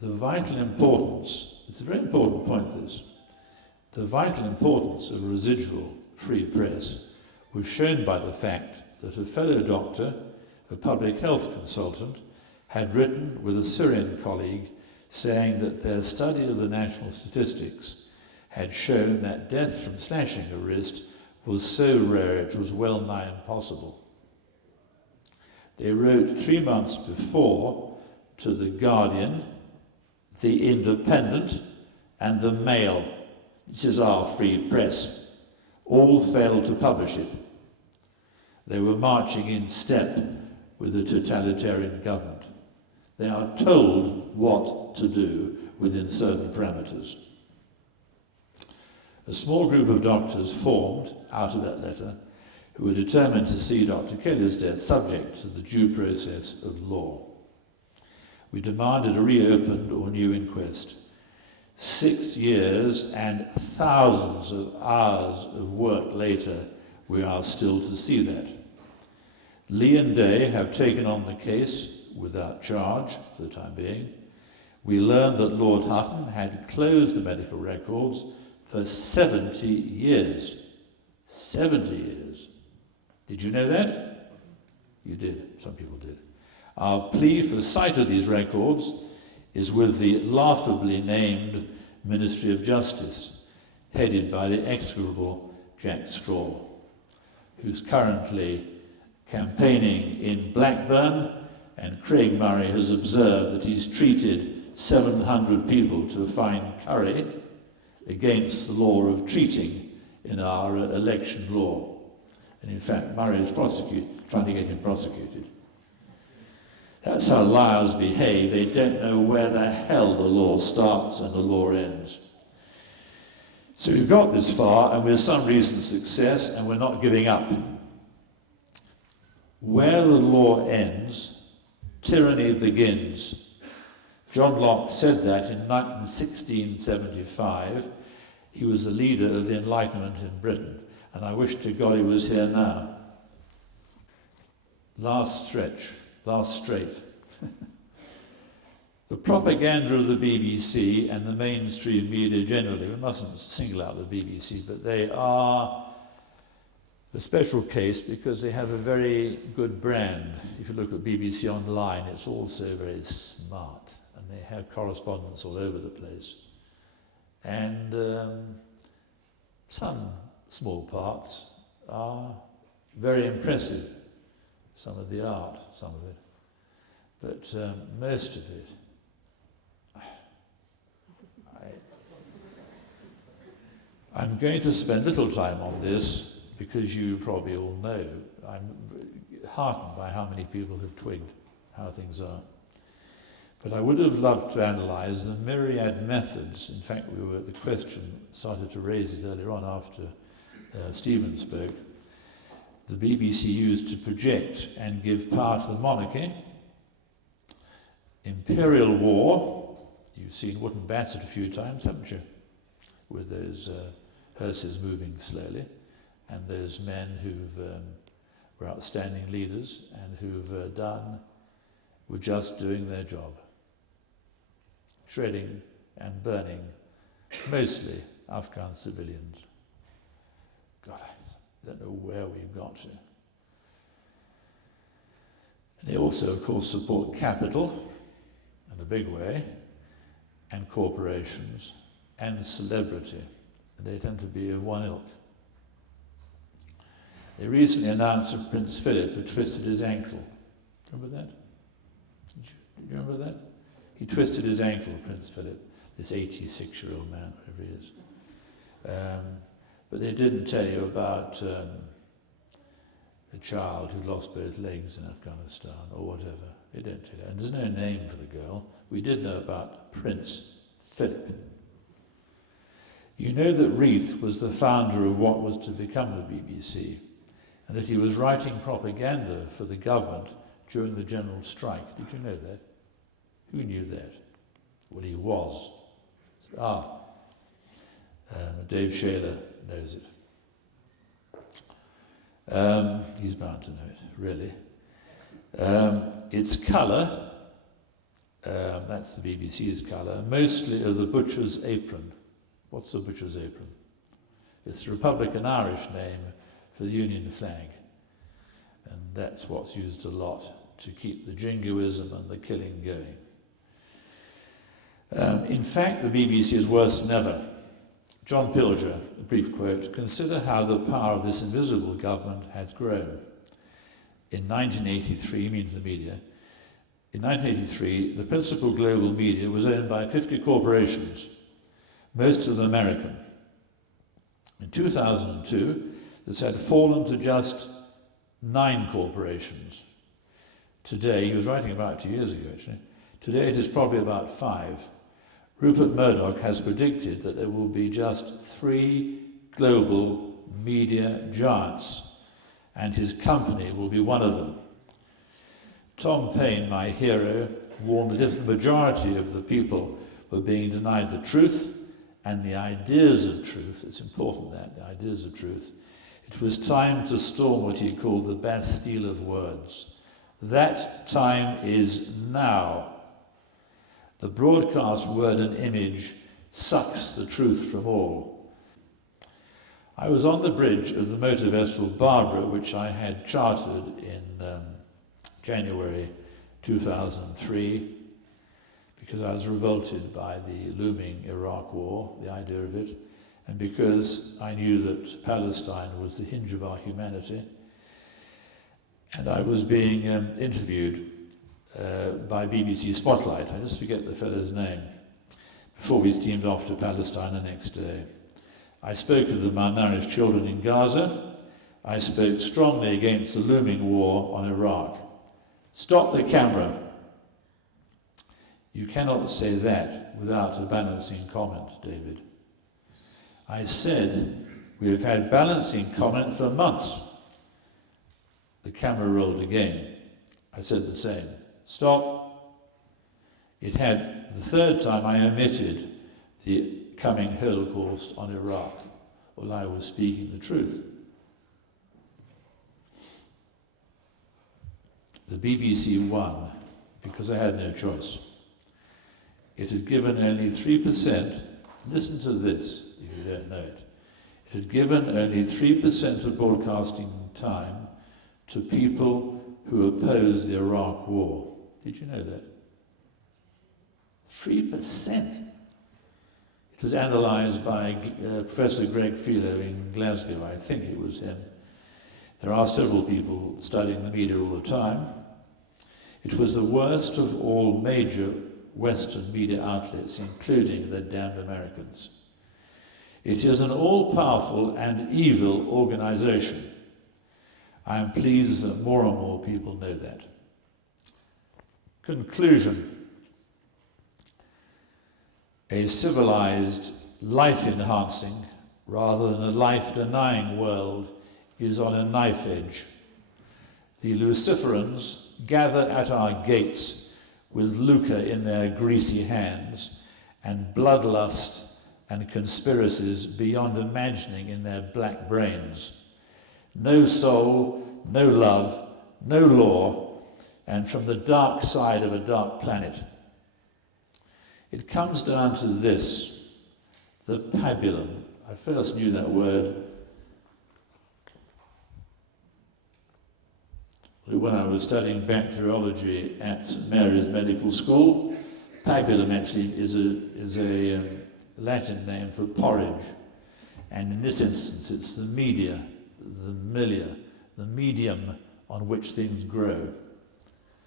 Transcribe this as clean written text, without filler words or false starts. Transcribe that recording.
the vital importance, it's a very important point this, the vital importance of a residual free press was shown by the fact that a fellow doctor, a public health consultant, had written with a Syrian colleague saying that their study of the national statistics had shown that death from slashing a wrist was so rare it was well nigh impossible. They wrote 3 months before to The Guardian, The Independent, and The Mail. This is our free press. All failed to publish it. They were marching in step with the totalitarian government. They are told what to do within certain parameters. A small group of doctors formed out of that letter who were determined to see Dr. Kelly's death subject to the due process of law. We demanded a reopened or new inquest. 6 years and thousands of hours of work later, we are still to see that. Lee and Day have taken on the case without charge for the time being. We learned that Lord Hutton had closed the medical records for 70 years. 70 years. Did you know that? You did. Some people did. Our plea for sight of these records is with the laughably named Ministry of Justice, headed by the execrable Jack Straw, who's currently campaigning in Blackburn, and Craig Murray has observed that he's treated 700 people to a fine curry against the law of treating in our election law. And in fact, Murray is trying to get him prosecuted. That's how liars behave. They don't know where the hell the law starts and the law ends. So we've got this far, and with some recent success, and we're not giving up. Where the law ends, tyranny begins. John Locke said that in 1675. He was the leader of the Enlightenment in Britain, and I wish to God he was here now. Last stretch. Last straight. The propaganda of the BBC and the mainstream media generally, we mustn't single out the BBC, but they are a special case because they have a very good brand. If you look at BBC Online, it's also very smart, and they have correspondents all over the place. And some small parts are very impressive. Some of the art, some of it. But most of it, I'm going to spend little time on this because you probably all know. I'm heartened by how many people have twigged how things are. But I would have loved to analyse the myriad methods. In fact, the question started to raise it earlier on after Stephen spoke. The BBC used to project and give power to the monarchy. Imperial war, you've seen Wooden Bassett a few times, haven't you? With those hearses moving slowly, and those men who were outstanding leaders and were just doing their job. Shredding and burning, mostly Afghan civilians. God, I don't know where we've got to. And they also, of course, support capital in a big way, and corporations, and celebrity. And they tend to be of one ilk. They recently announced that Prince Philip had twisted his ankle. Remember that? Did you remember that? He twisted his ankle, Prince Philip, this 86-year-old man, whatever he is. But they didn't tell you about a child who lost both legs in Afghanistan, or whatever. They don't tell you. And there's no name for the girl. We did know about Prince Philip. You know that Reith was the founder of what was to become the BBC, and that he was writing propaganda for the government during the general strike. Did you know that? Who knew that? Well, he was. Dave Shaler knows it. He's bound to know it, really. Its colour that's the BBC's colour, mostly of the butcher's apron. What's the butcher's apron? It's the Republican Irish name for the Union flag. And that's what's used a lot to keep the jingoism and the killing going. In fact, the BBC is worse than ever. John Pilger, a brief quote, "Consider how the power of this invisible government has grown. In 1983, means the media, in 1983, the principal global media was owned by 50 corporations, most of them American. In 2002, this had fallen to just 9 corporations. Today," he was writing about 2 years ago actually, "today it is probably about 5. Rupert Murdoch has predicted that there will be just 3 global media giants, and his company will be one of them. Tom Paine, my hero, warned that if the majority of the people were being denied the truth and the ideas of truth, it's important that, the ideas of truth, it was time to storm what he called the Bastille of words. That time is now. The broadcast word and image sucks the truth from all." I was on the bridge of the motor vessel Barbara, which I had chartered in January 2003, because I was revolted by the looming Iraq war, the idea of it, and because I knew that Palestine was the hinge of our humanity. And I was being interviewed by BBC Spotlight, I just forget the fellow's name, before we steamed off to Palestine the next day. I spoke of the malnourished children in Gaza. I spoke strongly against the looming war on Iraq. "Stop the camera." You cannot say that without a balancing comment, David. I said, "We have had balancing comment for months." The camera rolled again. I said the same. "Stop." It had, the third time I omitted the coming Holocaust on Iraq, while I was speaking the truth. The BBC won because I had no choice. It had given only 3%, listen to this if you don't know it, it had given only 3% of broadcasting time to people who opposed the Iraq war. Did you know that? 3%. It was analysed by Professor Greg Philo in Glasgow, I think it was him. There are several people studying the media all the time. It was the worst of all major Western media outlets, including the damned Americans. It is an all-powerful and evil organisation. I am pleased that more and more people know that. Conclusion. A civilized, life-enhancing, rather than a life-denying world is on a knife edge. The Luciferans gather at our gates with lucre in their greasy hands and bloodlust and conspiracies beyond imagining in their black brains. No soul, no love, no law, and from the dark side of a dark planet. It comes down to this, the pabulum. I first knew that word when I was studying bacteriology at St Mary's Medical School. Pabulum actually is a Latin name for porridge, and in this instance it's the media, the milia, the medium on which things grow.